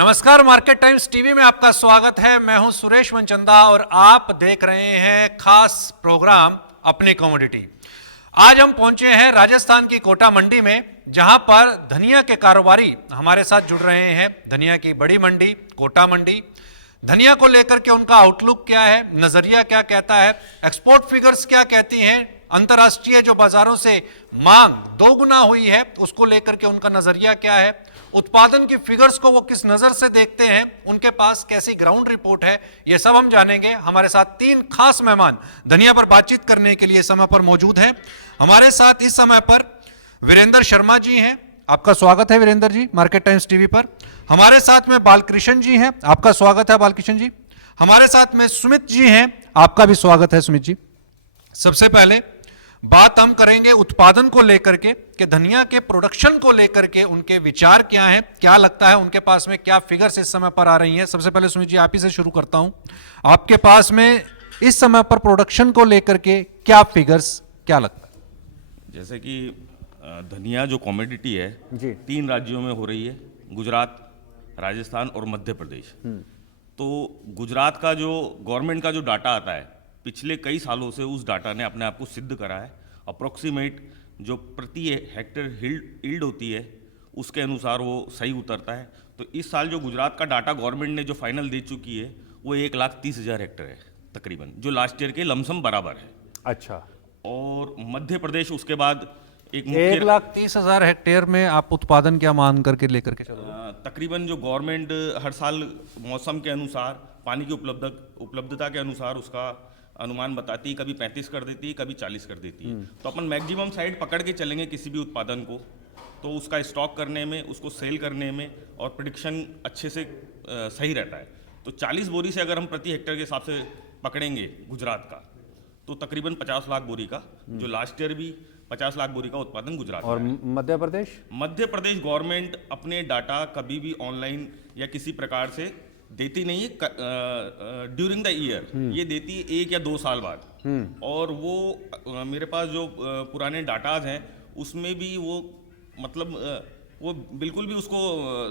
नमस्कार, market times TV में आपका स्वागत है। मैं हूं सुरेश मनचंदा और आप देख रहे हैं खास प्रोग्राम अपनी कमोडिटी। आज हम पहुंचे हैं राजस्थान की कोटा मंडी में, जहां पर धनिया के कारोबारी हमारे साथ जुड़ रहे हैं। धनिया की बड़ी मंडी कोटा मंडी, धनिया को लेकर के उनका आउटलुक क्या है, नजरिया क्या कहता है, एक्सपोर्ट फिगर्स क्या कहती हैं, अंतर्राष्ट्रीय जो बाजारों से मांग दोगुना हुई है उसको लेकर के उनका नजरिया क्या है, उत्पादन की फिगर्स को वो किस नजर से देखते हैं, उनके पास कैसी ग्राउंड रिपोर्ट है, ये सब हम जानेंगे। हमारे साथ तीन खास मेहमान धनिया पर बातचीत करने के लिए समय पर मौजूद हैं। हमारे साथ इस समय पर वीरेंद्र शर्मा जी हैं, आपका स्वागत है Virendra ji market times TV पर। हमारे साथ में बालकृष्ण जी हैं, आपका स्वागत है बालकृष्ण जी। हमारे साथ में सुमित जी हैं, आपका भी स्वागत है सुमित जी। सबसे पहले बात हम करेंगे उत्पादन को लेकर के कि धनिया के प्रोडक्शन को लेकर के उनके विचार क्या हैं, क्या लगता है उनके पास में क्या फिगर्स इस समय पर आ रही हैं। सबसे पहले सुमित जी आप ही से शुरू करता हूं, आपके पास में इस समय पर प्रोडक्शन को लेकर के क्या फिगर्स क्या लगता है? जैसे कि धनिया जो कॉमोडिटी है जी, 3 राज्यों में हो रही है, गुजरात, राजस्थान और मध्य प्रदेश। तो गुजरात का जो गवर्नमेंट का जो डाटा आता है, पिछले कई सालों से उस डाटा ने अपने आप को सिद्ध करा है। अप्रोक्सीमेट जो प्रति हेक्टेयर यील्ड होती है उसके अनुसार वो सही उतरता है। तो इस साल जो गुजरात का डाटा गवर्नमेंट ने जो फाइनल दे चुकी है वो 1,30,000 हेक्टेयर है तकरीबन, जो लास्ट ईयर के लमसम बराबर है। अच्छा, और मध्य प्रदेश उसके बाद एक 1,30,000 हेक्टेयर में आप उत्पादन क्या मान करके लेकर के चलो? तकरीबन जो गवर्नमेंट हर साल मौसम के अनुसार, पानी की उपलब्धता के अनुसार उसका अनुमान बताती है, कभी 35 कर देती है, कभी 40 कर देती है। तो अपन मैक्सिमम साइड पकड़ के चलेंगे किसी भी उत्पादन को, तो उसका स्टॉक करने में, उसको सेल करने में और प्रिडिक्शन अच्छे से सही रहता है। तो 40 बोरी से अगर हम प्रति हेक्टेयर के हिसाब से पकड़ेंगे गुजरात का, तो तकरीबन 50 लाख बोरी का, जो लास्ट ईयर भी 50 लाख बोरी का उत्पादन गुजरात और मध्य प्रदेश? मध्य प्रदेश गवर्नमेंट अपने डाटा कभी भी ऑनलाइन या किसी प्रकार से देती नहीं है ड्यूरिंग द ईयर, ये देती है 1 या 2 साल बाद। और वो मेरे पास जो पुराने डाटाज हैं उसमें भी वो मतलब वो बिल्कुल भी उसको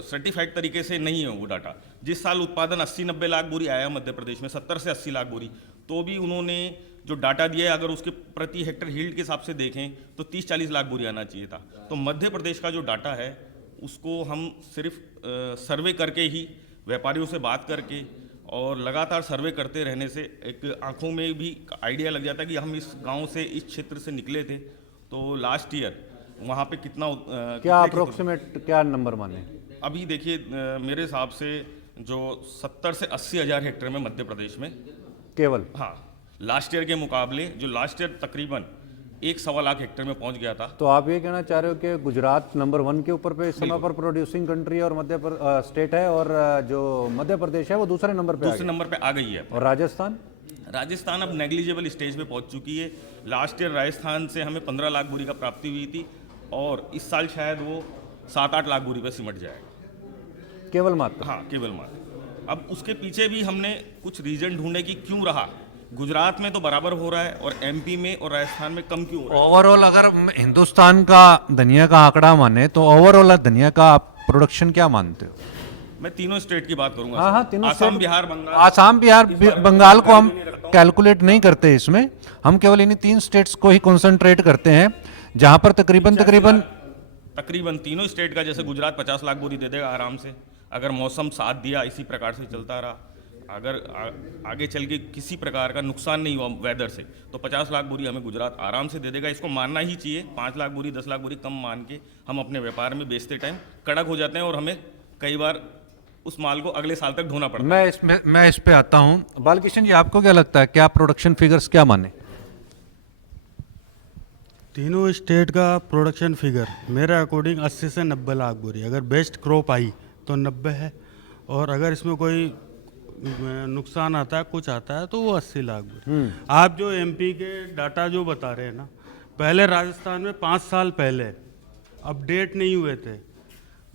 सर्टिफाइड तरीके से नहीं है वो डाटा। जिस साल उत्पादन 80-90 लाख बोरी आया मध्य प्रदेश में, 70 से 80 लाख बोरी, तो भी उन्होंने जो डाटा दिया है अगर उसके प्रति हेक्टेयर यील्ड के हिसाब से देखें तो 30-40 लाख बोरी आना चाहिए था। तो मध्य प्रदेश का जो डाटा है उसको हम सिर्फ सर्वे करके ही, व्यापारियों से बात करके और लगातार सर्वे करते रहने से एक आंखों में भी आइडिया लग जाता है कि हम इस गांव से, इस क्षेत्र से निकले थे तो लास्ट ईयर वहाँ पे कितना क्या अप्रोक्सीमेट क्या नंबर माने? अभी देखिए मेरे हिसाब से जो 70 से 80 हज़ार हेक्टेयर में मध्य प्रदेश में केवल, हाँ, लास्ट ईयर के मुकाबले जो लास्ट ईयर तकरीबन 1.25 लाख हेक्टेयर में पहुंच गया था। तो आप ये कहना चाह रहे हो कि गुजरात नंबर 1 के ऊपर पे इस समय पर प्रोड्यूसिंग कंट्री और स्टेट है, और जो मध्य प्रदेश है वो दूसरे नंबर पे दूसरे नंबर पे आ गई है। और राजस्थान अब नेग्लिजिबल स्टेज पे पहुंच चुकी है। लास्ट ईयर राजस्थान से हमें 15 लाख बोरी का प्राप्ति हुई थी और इस साल शायद वो 7-8 लाख बोरी पे सिमट जाएगा केवल मात्र। हाँ, केवल मात्र। अब उसके पीछे भी हमने कुछ रीजन ढूंढे कि क्यों रहा, गुजरात में तो बराबर हो रहा है और एमपी में और राजस्थान में कम क्यों हो रहा है। ओवरऑल अगर हिंदुस्तान का धनिया का आंकड़ा माने तो ओवरऑल धनिया का आप प्रोडक्शन क्या मानते हो? मैं तीनों स्टेट की बात करूंगा। हाँ, तीनों आसाम, बिहार, बंगाल। आसाम, बिहार, बंगाल को हम कैलकुलेट नहीं करते इसमें, हम केवल इन्हीं 3 स्टेट्स को ही कंसंट्रेट करते हैं जहां पर तकरीबन तीनों स्टेट का, जैसे गुजरात 50 लाख बोरी दे देगा आराम से, अगर मौसम साथ दिया, इसी प्रकार से चलता रहा, अगर आगे चल के किसी प्रकार का नुकसान नहीं हुआ वेदर से, तो 50 लाख बोरी हमें गुजरात आराम से दे देगा। इसको मानना ही चाहिए। 5 लाख बोरी, 10 लाख बोरी कम मान के हम अपने व्यापार में बेचते टाइम कड़क हो जाते हैं और हमें कई बार उस माल को अगले साल तक ढोना पड़ता है। मैं इस पे आता हूं। बालकृष्ण जी आपको क्या लगता है, क्या प्रोडक्शन फिगर्स क्या माने? तीनों स्टेट का प्रोडक्शन फिगर मेरे अकॉर्डिंग 80 से 90 लाख बोरी, अगर बेस्ट क्रॉप आई तो 90 है, और अगर इसमें कोई नुकसान आता है, कुछ आता है, तो वो 80 लाख बोरी। आप जो एमपी के डाटा जो बता रहे हैं ना, पहले राजस्थान में 5 साल पहले अपडेट नहीं हुए थे,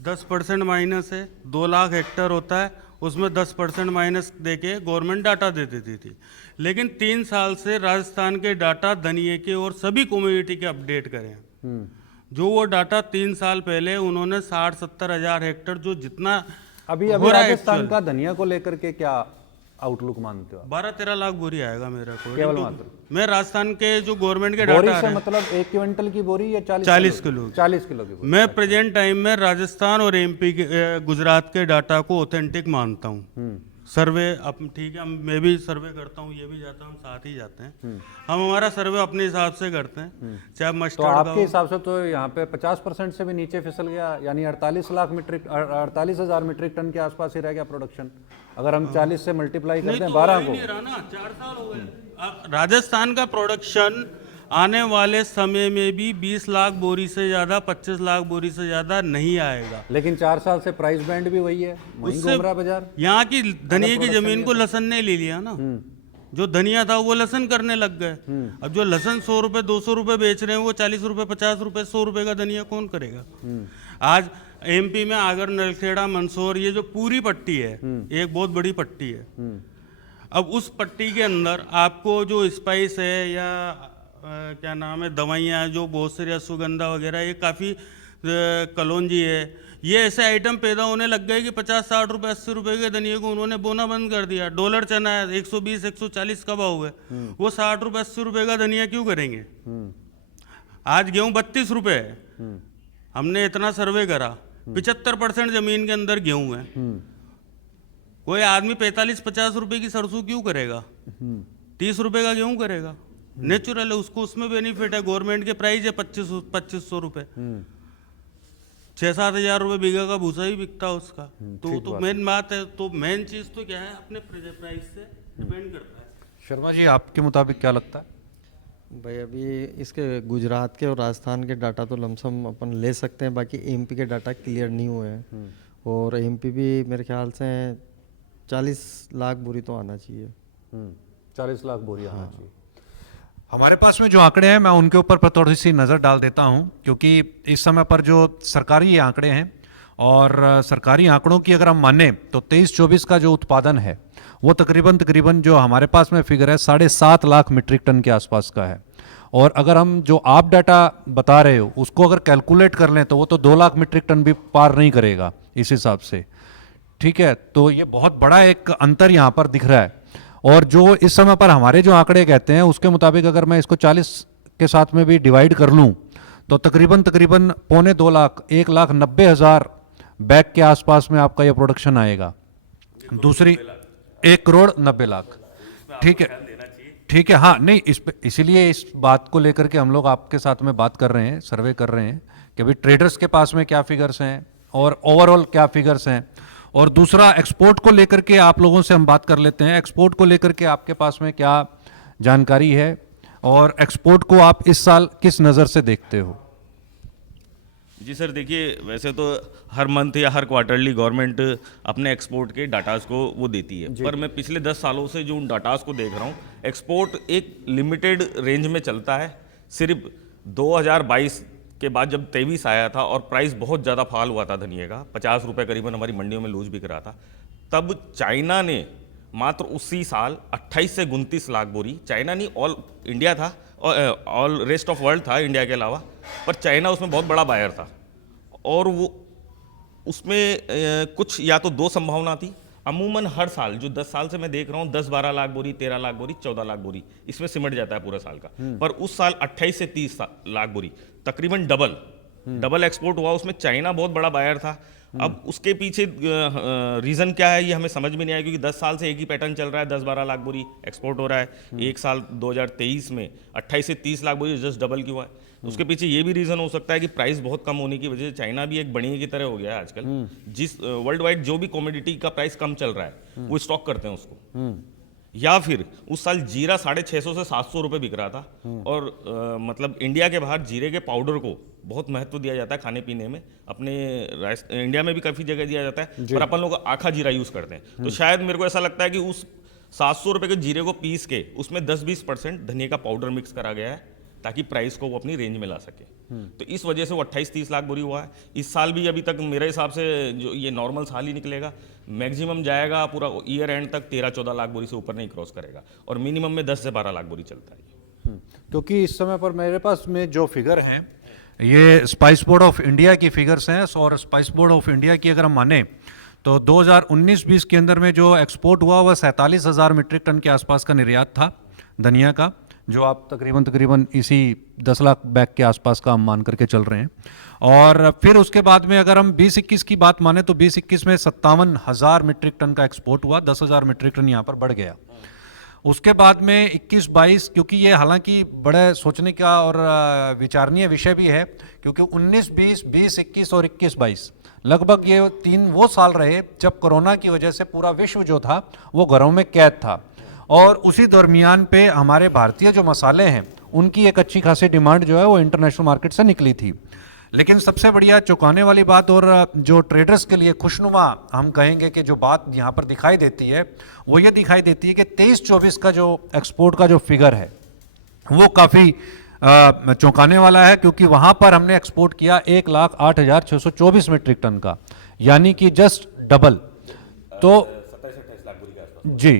10% माइनस है, 2 लाख हेक्टेयर होता है, उसमें 10% माइनस देके गवर्नमेंट डाटा दे देती थी। लेकिन 3 साल से राजस्थान के डाटा धनिये के और सभी कम्युनिटी के अपडेट करें, जो वो डाटा 3 साल पहले उन्होंने 60-70 हज़ार हेक्टेयर जो जितना अभी हो रहा है राजस्थान actual। का धनिया को लेकर के क्या आउटलुक मानते हो आप? 12-13 लाख बोरी आएगा मेरा को। केवल मात्र मैं राजस्थान के जो गवर्नमेंट के बोरी डाटा से मतलब 1 क्विंटल की बोरी या 40 किलो 40 किलो की बोरी? मैं प्रेजेंट टाइम में राजस्थान और एमपी के गुजरात के डाटा को ऑथेंटिक मानता हूँ। सर्वे अब ठीक है, मैं भी सर्वे करता हूँ, ये भी जाता हूँ, हम साथ ही जाते हैं। हम हमारा सर्वे अपने हिसाब से करते हैं, चाहे तो मस्टर्ड का आपके हो। हिसाब से तो यहाँ पे 50% से भी नीचे फिसल गया, यानी 48,000 मीट्रिक टन के आसपास ही रह गया प्रोडक्शन। अगर हम 40 से मल्टीप्लाई करते हैं तो 12 हो ही को, नहीं रहा ना, 4 साल हो गए। अब राजस्थान का प्रोडक्शन आने वाले समय में भी 20 लाख बोरी से ज्यादा, 25 लाख बोरी से ज्यादा नहीं आएगा। लेकिन 4 साल से प्राइस बैंड भी वही है, वही घूम रहा है बाजार। यहाँ की धनिया की जमीन को लहसन ने ले लिया ना, जो धनिया था वो लहसन करने लग गए। अब जो लहसन 100 रुपए 200 रुपए बेच रहे हैं, वो 40 रुपए 50 रुपए 100 रुपए का धनिया कौन करेगा? आज एमपी में आगर, नलखेड़ा, मंदसौर, ये जो पूरी पट्टी है, एक बहुत बड़ी पट्टी है। अब उस पट्टी के अंदर आपको जो स्पाइस है या क्या नाम है, दवाइयाँ जो बहुत सारी अश्वगंधा वगैरह, ये काफ़ी कलौंजी है, ये ऐसे आइटम पैदा होने लग गए कि 50-60 रुपए 80 रुपए के धनिया को उन्होंने बोना बंद कर दिया। डॉलर चना है 120-140 का भाव है, वो 60 रुपए 80 रुपए का धनिया क्यों करेंगे? आज गेहूं 32 रुपए है। हमने इतना सर्वे करा, 75% जमीन के अंदर गेहूं है। कोई आदमी 45-50 रुपए की सरसों क्यों करेगा? 30 रुपए का गेहूं करेगा। नेचुरल है, उसको उसमें बेनिफिट है। गवर्नमेंट के प्राइस है 2500 रुपए, 6-7 हजार रुपए बीघा का भूसा ही बिकता है उसका। तो मेन बात है, तो मेन चीज तो क्या है, अपने प्राइस से डिपेंड करता है। शर्मा जी, आपके मुताबिक क्या लगता है? भाई अभी इसके गुजरात के और राजस्थान के डाटा तो लमसम अपन ले सकते हैं, बाकी एमपी के डाटा क्लियर नहीं हुए हैं। और एमपी भी मेरे ख्याल से 40 लाख बोरी तो आना चाहिए। 40 लाख बोरी आना चाहिए। हमारे पास में जो आंकड़े हैं, मैं उनके ऊपर पर थोड़ी सी नज़र डाल देता हूं, क्योंकि इस समय पर जो सरकारी ये आंकड़े हैं, और सरकारी आंकड़ों की अगर हम माने तो 23-24 का जो उत्पादन है वो तकरीबन जो हमारे पास में फिगर है 7.5 लाख मीट्रिक टन के आसपास का है। और अगर हम जो आप डाटा बता रहे हो उसको अगर कैलकुलेट कर लें तो वो तो 2 लाख मीट्रिक टन भी पार नहीं करेगा इस हिसाब से। ठीक है, तो ये बहुत बड़ा एक अंतर यहाँ पर दिख रहा है। और जो इस समय पर हमारे जो आंकड़े कहते हैं उसके मुताबिक अगर मैं इसको 40 के साथ में भी डिवाइड कर लूँ तो तकरीबन 1.25 लाख 1,90,000 बैग के आसपास में आपका ये प्रोडक्शन आएगा। दूसरी 1,90,00,000। ठीक है, ठीक है, हाँ, नहीं इसीलिए इस बात को लेकर के हम लोग आपके साथ में बात कर रहे हैं, सर्वे कर रहे हैं कि भाई ट्रेडर्स के पास में क्या फिगर्स हैं और ओवरऑल क्या फिगर्स हैं। और दूसरा एक्सपोर्ट को लेकर के आप लोगों से हम बात कर लेते हैं। एक्सपोर्ट को लेकर के आपके पास में क्या जानकारी है और एक्सपोर्ट को आप इस साल किस नज़र से देखते हो? जी सर, देखिए वैसे तो हर मंथ या हर क्वार्टरली गवर्नमेंट अपने एक्सपोर्ट के डाटास को वो देती है, पर मैं पिछले 10 सालों से जो उन डाटास को देख रहा हूँ, एक्सपोर्ट एक लिमिटेड रेंज में चलता है। सिर्फ 2022 के बाद जब 23 आया था और प्राइस बहुत ज़्यादा फॉल हुआ था धनिया का, 50 रुपये करीबन हमारी मंडियों में लूज बिक रहा था, तब चाइना ने मात्र उसी साल 28 से 29 लाख बोरी, चाइना नहीं ऑल इंडिया था, ऑल रेस्ट ऑफ वर्ल्ड था इंडिया के अलावा, पर चाइना उसमें बहुत बड़ा बायर था। और वो उसमें कुछ या तो दो संभावना थी। अमूमन हर साल जो 10 साल से मैं देख रहा हूँ 10-12 लाख बोरी, 13 लाख बोरी, 14 लाख बोरी इसमें सिमट जाता है पूरा साल का। पर उस साल 28 से 30 लाख बोरी, तकरीबन डबल एक्सपोर्ट हुआ। उसमें चाइना बहुत बड़ा बायर था। अब उसके पीछे रीज़न क्या है ये हमें समझ में नहीं आया, क्योंकि 10 साल से एक ही पैटर्न चल रहा है, 10-12 लाख बोरी एक्सपोर्ट हो रहा है। एक साल 2023 में 28 से 30 लाख बोरी जस्ट डबल क्यों है? उसके पीछे ये भी रीज़न हो सकता है कि प्राइस बहुत कम होने की वजह से चाइना भी एक बढ़िया की तरह हो गया है आजकल। जिस वर्ल्ड वाइड जो भी कमोडिटी का प्राइस कम चल रहा है वो स्टॉक करते हैं उसको। या फिर उस साल जीरा 650 से 700 रुपये बिक रहा था, और मतलब इंडिया के बाहर जीरे के पाउडर को बहुत महत्व दिया जाता है खाने पीने में। अपने इंडिया में भी काफ़ी जगह दिया जाता है, पर अपन लोग आखा जीरा यूज़ करते हैं। तो शायद मेरे को ऐसा लगता है कि उस 700 रुपये के जीरे को पीस के उसमें 10-20% धनिया का पाउडर मिक्स करा गया है ताकि प्राइस को वो अपनी रेंज में ला सके। तो इस वजह से वो 28-30 लाख बोरी हुआ है। इस साल भी अभी तक मेरे हिसाब से जो ये नॉर्मल साल ही निकलेगा, मैक्सिमम जाएगा पूरा ईयर एंड तक 13-14 लाख बोरी से ऊपर नहीं क्रॉस करेगा, और मिनिमम में 10 से 12 लाख बोरी चलता है। क्योंकि इस समय पर मेरे पास में जो फिगर हैं ये स्पाइस बोर्ड ऑफ इंडिया की फिगर्स हैं, और स्पाइस बोर्ड ऑफ इंडिया की अगर हम माने तो 2019-20 के अंदर में जो एक्सपोर्ट हुआ वह 47,000 मीट्रिक टन के आसपास का निर्यात था धनिया का, जो आप तकरीबन इसी 10 लाख बैग के आसपास का हम मान करके चल रहे हैं। और फिर उसके बाद में अगर हम 20-21 की बात माने तो 20-21 में 57,000 मीट्रिक टन का एक्सपोर्ट हुआ, 10,000 मीट्रिक टन यहाँ पर बढ़ गया। उसके बाद में 21-22, क्योंकि ये हालांकि बड़े सोचने का और विचारणीय विषय भी है, क्योंकि 19-20, 20-21 और 21-22 लगभग ये 3 वो साल रहे जब कोरोना की वजह से पूरा विश्व जो था वो घरों में कैद था, और उसी दरमियान पे हमारे भारतीय जो मसाले हैं उनकी एक अच्छी खासी डिमांड जो है वो इंटरनेशनल मार्केट से निकली थी। लेकिन सबसे बढ़िया चौंकाने वाली बात और जो ट्रेडर्स के लिए खुशनुमा हम कहेंगे कि जो बात यहाँ पर दिखाई देती है वो ये दिखाई देती है कि 23-24 का जो एक्सपोर्ट का जो फिगर है वो काफ़ी चौंकाने वाला है, क्योंकि वहाँ पर हमने एक्सपोर्ट किया 1,08,624 मीट्रिक टन का, यानी कि जस्ट डबल। तो 27-28 लाख बोरी के आसपास। जी,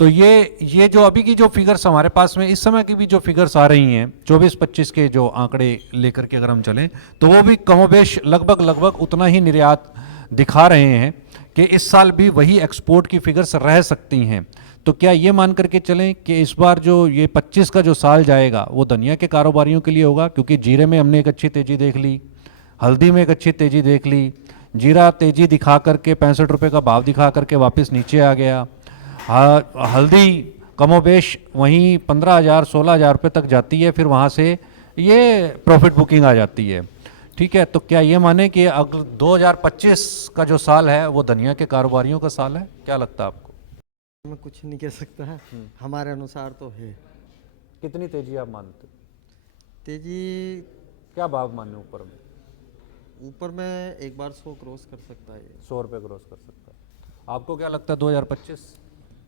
तो ये जो अभी की जो फिगर्स हमारे पास में इस समय की भी जो फिगर्स आ रही हैं 24-25 के जो आंकड़े लेकर के अगर हम चलें तो वो भी कमोबेश लगभग उतना ही निर्यात दिखा रहे हैं कि इस साल भी वही एक्सपोर्ट की फिगर्स रह सकती हैं। तो क्या ये मान करके चलें कि इस बार जो ये 25 का जो साल जाएगा वो धनिया के कारोबारियों के लिए होगा, क्योंकि जीरे में हमने एक अच्छी तेज़ी देख ली, हल्दी में एक अच्छी तेज़ी देख ली, जीरा तेज़ी दिखा करके 65 रुपये का भाव दिखा करके वापस नीचे आ गया, हल्दी कमोबेश वहीं 15,000 16,000 रुपये तक जाती है, फिर वहाँ से ये प्रॉफिट बुकिंग आ जाती है। ठीक है, तो क्या ये माने कि अगर 2025 का जो साल है वो धनिया के कारोबारियों का साल है? क्या लगता है आपको? मैं कुछ नहीं कह सकता है, हमारे अनुसार तो है। कितनी तेजी आप मानते हो? तेजी क्या भाव माने ऊपर में? ऊपर में एक बार 100 क्रॉस कर सकता है, 100 रुपये क्रॉस कर सकता है। आपको क्या लगता है 2025?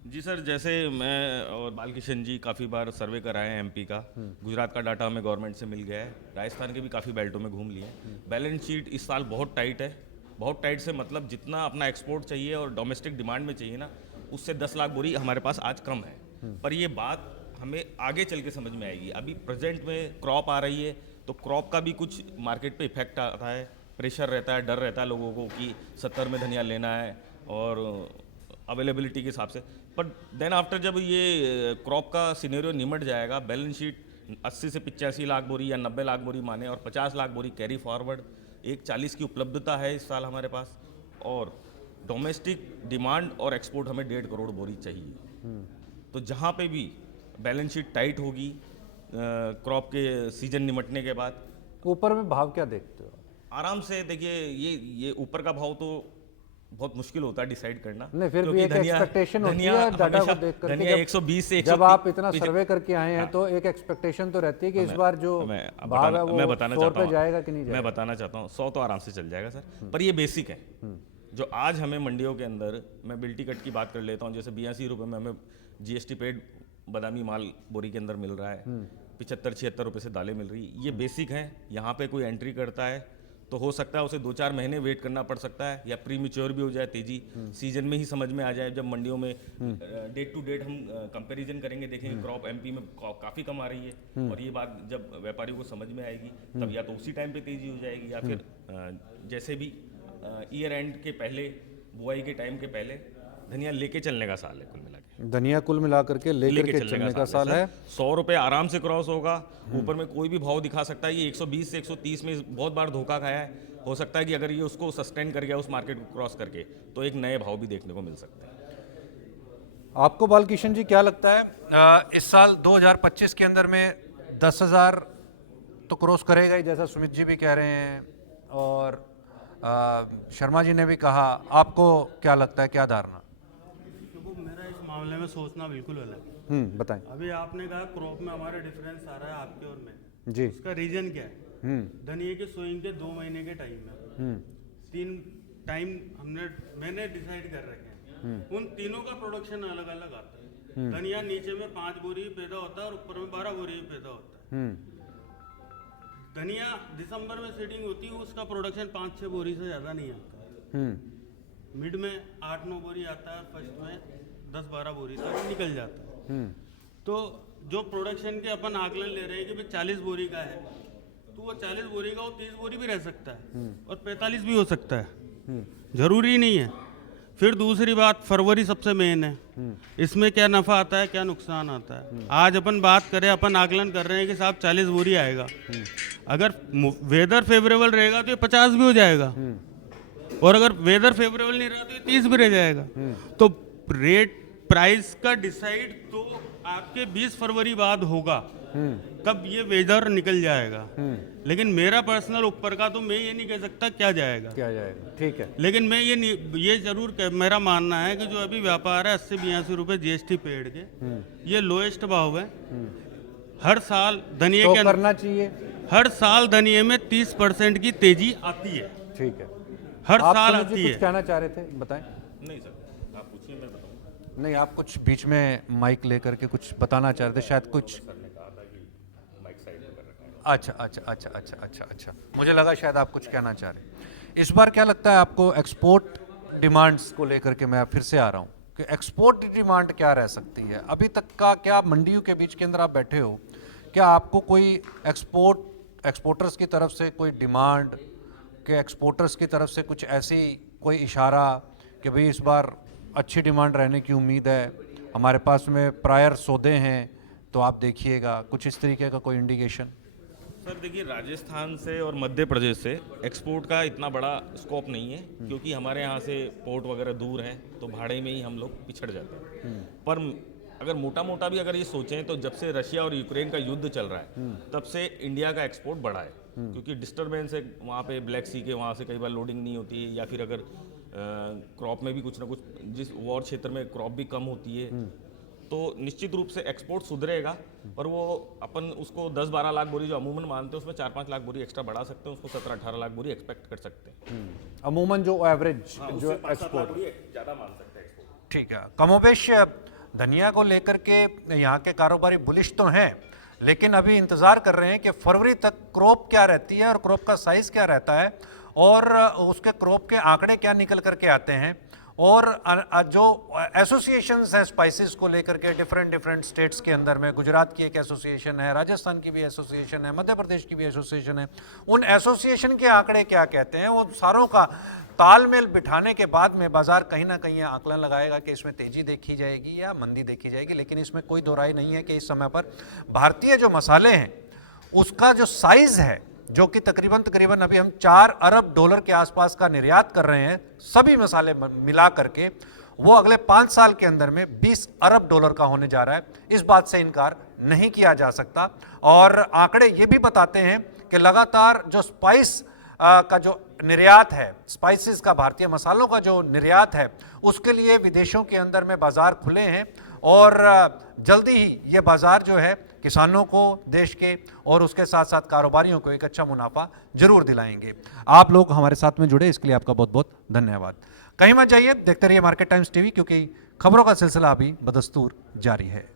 जी सर, जैसे मैं और बालकिशन जी काफ़ी बार सर्वे कराए हैं एमपी का, गुजरात का डाटा हमें गवर्नमेंट से मिल गया है, राजस्थान के भी काफ़ी बेल्टों में घूम लिए हैं। बैलेंस शीट इस साल बहुत टाइट है, बहुत टाइट से मतलब जितना अपना एक्सपोर्ट चाहिए और डोमेस्टिक डिमांड में चाहिए ना, उससे 10 लाख बोरी हमारे पास आज कम है। पर ये बात हमें आगे चल के समझ में आएगी। अभी प्रेजेंट में क्रॉप आ रही है तो क्रॉप का भी कुछ मार्केट पे इफेक्ट आता है, प्रेशर रहता है, डर रहता है लोगों को कि 70 में धनिया लेना है और अवेलेबिलिटी के हिसाब से। पर देन आफ्टर जब ये क्रॉप का सिनेरियो निमट जाएगा, बैलेंस शीट 80 से 85 लाख बोरी या 90 लाख बोरी माने और 50 लाख बोरी कैरी फॉरवर्ड, 140 की उपलब्धता है इस साल हमारे पास, और डोमेस्टिक डिमांड और एक्सपोर्ट हमें 1.5 करोड़ बोरी चाहिए। तो जहाँ पे भी बैलेंस शीट टाइट होगी क्रॉप के सीजन निमटने के बाद, ऊपर में भाव क्या देखते हो? आराम से देखिए, ये ऊपर का भाव तो बहुत मुश्किल होता है डिसाइड करना। नहीं, फिर भी क्योंकि एक एक्सपेक्टेशन होती है डाटा को देख करके। धनिया 120 से 130 जब आप इतना सर्वे करके आए हैं तो एक एक्सपेक्टेशन तो रहती है कि इस बार जो भाव है वो 100 पे जाएगा कि नहीं जाएगा? मैं बताना चाहता हूँ 100 तो आराम से चल जाएगा सर, पर ये बेसिक है। जो आज हमें मंडियों के अंदर, मैं बिल्टी कट की बात कर लेता हूँ, जैसे 82 रुपये में हमें जीएसटी पेड बादामी माल बोरी के अंदर मिल रहा है, 75-76 रुपये से दालें मिल रही, ये बेसिक है। यहाँ पे कोई एंट्री करता है तो हो सकता है उसे 2-4 महीने वेट करना पड़ सकता है, या प्री मैच्योर भी हो जाए तेजी, सीजन में ही समझ में आ जाए। जब मंडियों में डेट टू डेट हम कंपैरिजन करेंगे, देखेंगे क्रॉप एमपी में काफ़ी कम आ रही है, और ये बात जब व्यापारियों को समझ में आएगी तब या तो उसी टाइम पे तेजी हो जाएगी, या फिर जैसे भी ईयर एंड के पहले, बुआई के टाइम के पहले धनिया लेके चलने का साल है। कुल मिला के धनिया कुल मिलाकर के लेकर के चलने का साल है। 100 रुपये आराम से क्रॉस होगा, ऊपर में कोई भी भाव दिखा सकता है। ये 120 से 130 में बहुत बार धोखा खाया है, हो सकता है कि अगर ये उसको सस्टेन कर गया उस मार्केट को क्रॉस करके तो एक नए भाव भी देखने को मिल सकते हैं। आपको बालकिशन जी क्या लगता है इस साल 2025 के अंदर में 10,000 तो क्रॉस करेगा ही, जैसा सुमित जी भी कह रहे हैं और शर्मा जी ने भी कहा। आपको क्या लगता है, क्या धारणा? देखो, मेरा इस मामले में सोचना बिल्कुल अलग। बताएं। अभी आपने कहा क्रॉप में हमारा डिफरेंस आ रहा है आपके और में जी। उसका रीजन क्या है? धनिया के सोइंग के 2 महीने के टाइम है, 3 टाइम मैंने डिसाइड कर रखे हैं, उन तीनों का प्रोडक्शन अलग अलग आता है। धनिया नीचे में 5 बोरी पैदा होता है और ऊपर में 12 बोरी पैदा होता है। धनिया दिसंबर में सीडिंग होती है, उसका प्रोडक्शन 5-6 बोरी से ज़्यादा नहीं आता। मिड में 8-9 बोरी आता है, फर्स्ट में 10-12 बोरी तक निकल जाता है। तो जो प्रोडक्शन के अपन आकलन ले रहे हैं कि भाई 40 बोरी का है, तो वो 40 बोरी का वो 30 बोरी भी रह सकता है और 45 भी हो सकता है, जरूरी नहीं है। फिर दूसरी बात, फरवरी सबसे मेन है। इसमें क्या नफ़ा आता है, क्या नुकसान आता है। आज अपन बात करें, अपन आकलन कर रहे हैं कि साहब 40 बोरी आएगा। अगर वेदर फेवरेबल रहेगा तो ये 50 भी हो जाएगा, और अगर वेदर फेवरेबल नहीं रहा तो ये 30 भी रह जाएगा। तो रेट प्राइस का डिसाइड तो आपके 20 फरवरी बाद होगा, कब ये वेदर निकल जाएगा। लेकिन मेरा पर्सनल ऊपर का तो मैं ये नहीं कह सकता क्या जाएगा। ठीक है। लेकिन मैं ये जरूर मेरा मानना है कि जो अभी व्यापार है 80-82 रुपए जीएसटी पेड़ के, ये लोएस्ट भाव है। हर साल धनिये तो के करना चाहिए। हर साल धनिये में 30% की तेजी आती है, ठीक है। हर आप साल सुनील जी आती कुछ है। कहना चाह रहे थे, बताएं। नहीं सर, आप पूछिए, मैं बताऊँ। नहीं, आप कुछ बीच में माइक लेकर के कुछ बताना चाह रहे थे, शायद कुछ। अच्छा, मुझे लगा शायद आप कुछ कहना चाह रहे। इस बार क्या लगता है आपको एक्सपोर्ट डिमांड्स को लेकर के? मैं फिर से आ रहा हूँ कि एक्सपोर्ट डिमांड क्या रह सकती है अभी तक का? क्या मंडियों के बीच के अंदर आप बैठे हो, क्या आपको कोई एक्सपोर्टर्स की तरफ से कोई डिमांड, कि एक्सपोर्टर्स की तरफ से कुछ ऐसी कोई इशारा कि भाई इस बार अच्छी डिमांड रहने की उम्मीद है, हमारे पास में प्रायर सौदे हैं, तो आप देखिएगा, कुछ इस तरीके का कोई इंडिकेशन? सर देखिए, राजस्थान से और मध्य प्रदेश से एक्सपोर्ट का इतना बड़ा स्कोप नहीं है, क्योंकि हमारे यहाँ से पोर्ट वगैरह दूर है, तो भाड़े में ही हम लोग पिछड़ जाते हैं। पर अगर मोटा मोटा भी अगर ये सोचें तो जब से रशिया और यूक्रेन का युद्ध चल रहा है तब से इंडिया का एक्सपोर्ट बढ़ा है, क्योंकि डिस्टर्बेंस है वहाँ पे, ब्लैक सी के वहाँ से कई बार लोडिंग नहीं होती है, या फिर अगर क्रॉप में भी कुछ ना कुछ, जिस वॉर क्षेत्र में क्रॉप भी कम होती है, तो निश्चित रूप से एक्सपोर्ट सुधरेगा। और वो अपन उसको 10-12 लाख बोरी जो अमूमन मानते हैं, उसमें 4-5 लाख बोरी एक्स्ट्रा बढ़ा सकते हैं, उसको 17-18 लाख बोरी एक्सपेक्ट कर सकते हैं। अमूमन जो एवरेज जो एक्सपोर्ट ज़्यादा मान सकते हैं एक्सपोर्ट। ठीक है। कमोबेश धनिया को लेकर के यहाँ के कारोबारी बुलिश तो हैं, लेकिन अभी इंतज़ार कर रहे हैं कि फरवरी तक क्रॉप क्या रहती है और क्रॉप का साइज़ क्या रहता है, और उसके क्रॉप के आंकड़े क्या निकल करके आते हैं, और जो एसोसिएशंस हैं स्पाइसेस को लेकर के डिफरेंट स्टेट्स के अंदर में, गुजरात की एक एसोसिएशन है, राजस्थान की भी एसोसिएशन है, मध्य प्रदेश की भी एसोसिएशन है, उन एसोसिएशन के आंकड़े क्या कहते हैं, वो सारों का तालमेल बिठाने के बाद में बाजार कहीं ना कहीं आकलन लगाएगा कि इसमें तेजी देखी जाएगी या मंदी देखी जाएगी। लेकिन इसमें कोई दो राय नहीं है कि इस समय पर भारतीय जो मसाले हैं उसका जो साइज़ है, जो कि तकरीबन अभी हम 4 अरब डॉलर के आसपास का निर्यात कर रहे हैं, सभी मसाले मिला करके, वो अगले 5 साल के अंदर में 20 अरब डॉलर का होने जा रहा है। इस बात से इनकार नहीं किया जा सकता। और आंकड़े ये भी बताते हैं कि लगातार जो स्पाइस का जो निर्यात है, स्पाइसेस का, भारतीय मसालों का जो निर्यात है, उसके लिए विदेशों के अंदर में बाज़ार खुले हैं, और जल्दी ही ये बाज़ार जो है किसानों को, देश के, और उसके साथ साथ कारोबारियों को एक अच्छा मुनाफा जरूर दिलाएंगे। आप लोग हमारे साथ में जुड़े, इसके लिए आपका बहुत बहुत धन्यवाद। कहीं मत जाइए, देखते रहिए मार्केट टाइम्स टीवी, क्योंकि खबरों का सिलसिला अभी बदस्तूर जारी है।